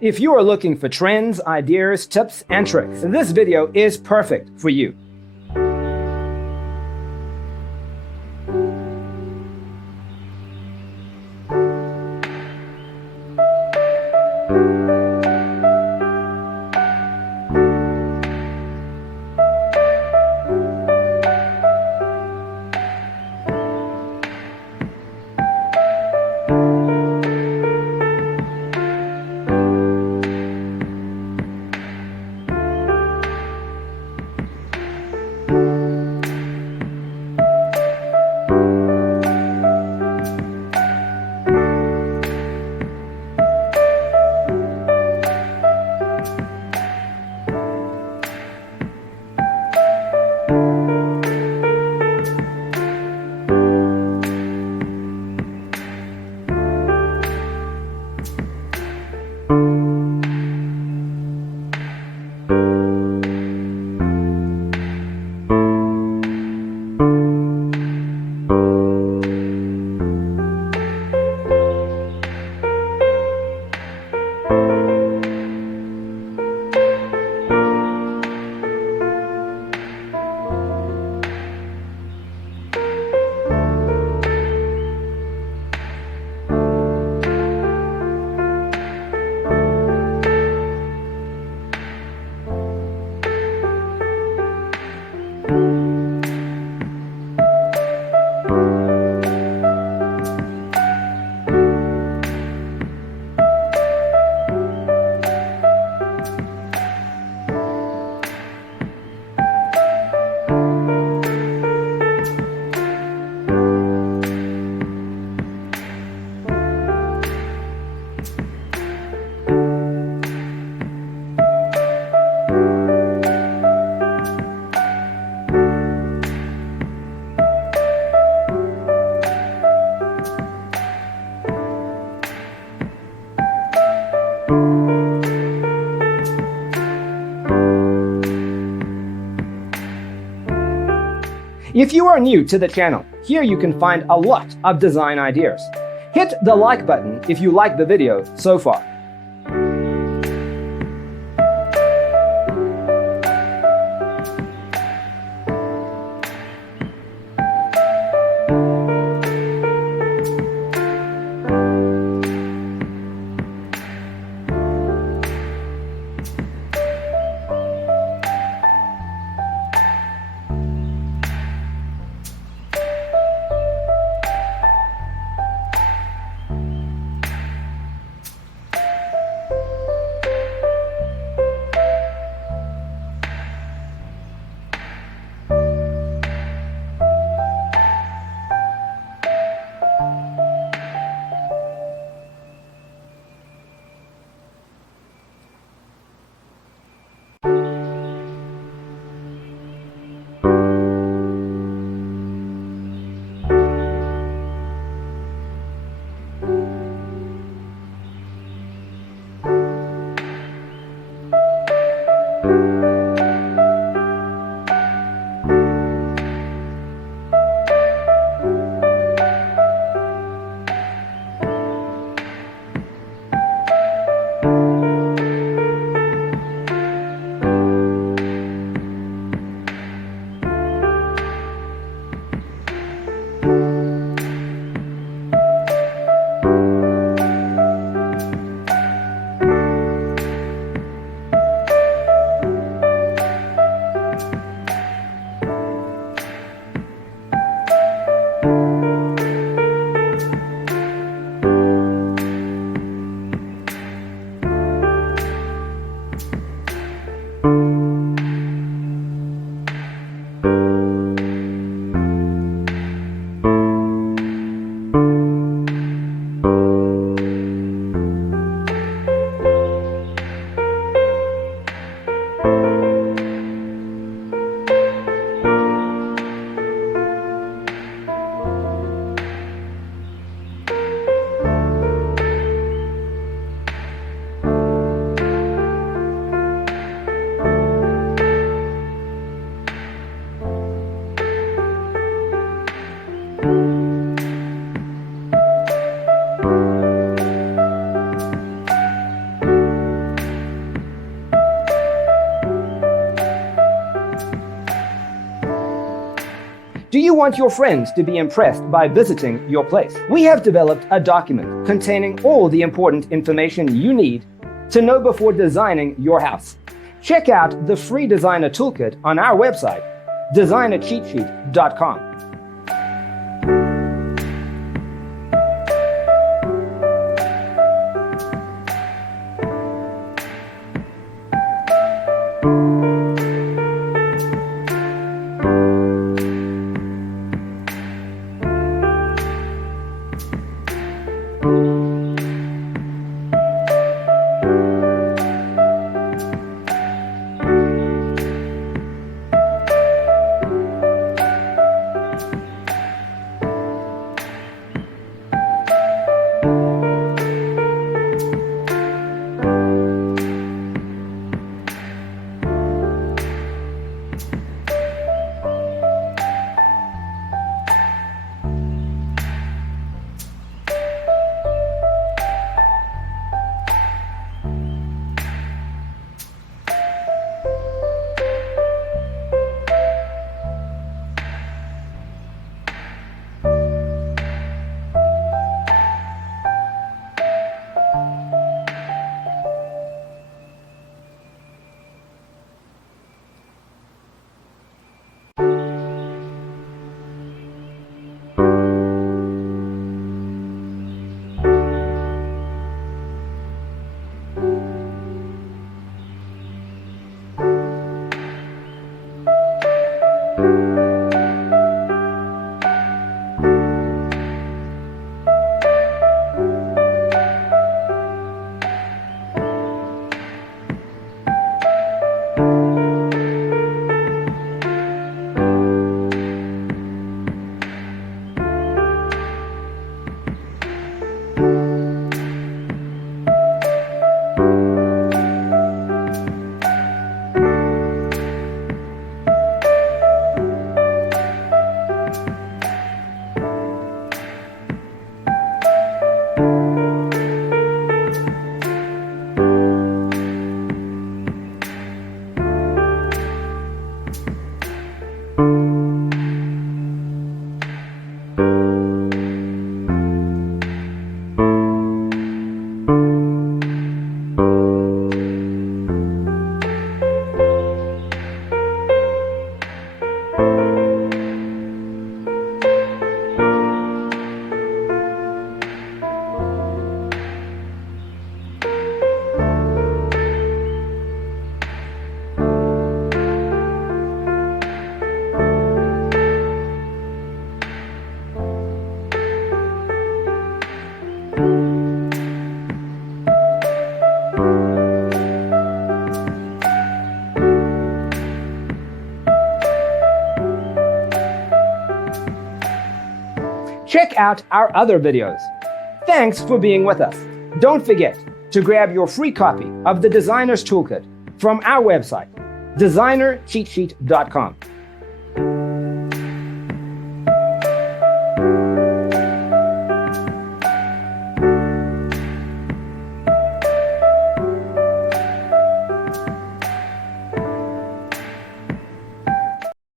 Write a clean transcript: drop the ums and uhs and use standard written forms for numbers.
If you are looking for trends, ideas, tips, and tricks, this video is perfect for you. If you are new to the channel, here you can find a lot of design ideas. Hit the like button if you like the video so far. you want your friends to be impressed by visiting your place? We have developed a document containing all the important information you need to know before designing your house. Check out the free designer toolkit on our website, designercheatsheet.com. Check out our other videos. Thanks for being with us. Don't forget to grab your free copy of the Designer's Toolkit from our website, designercheatsheet.com.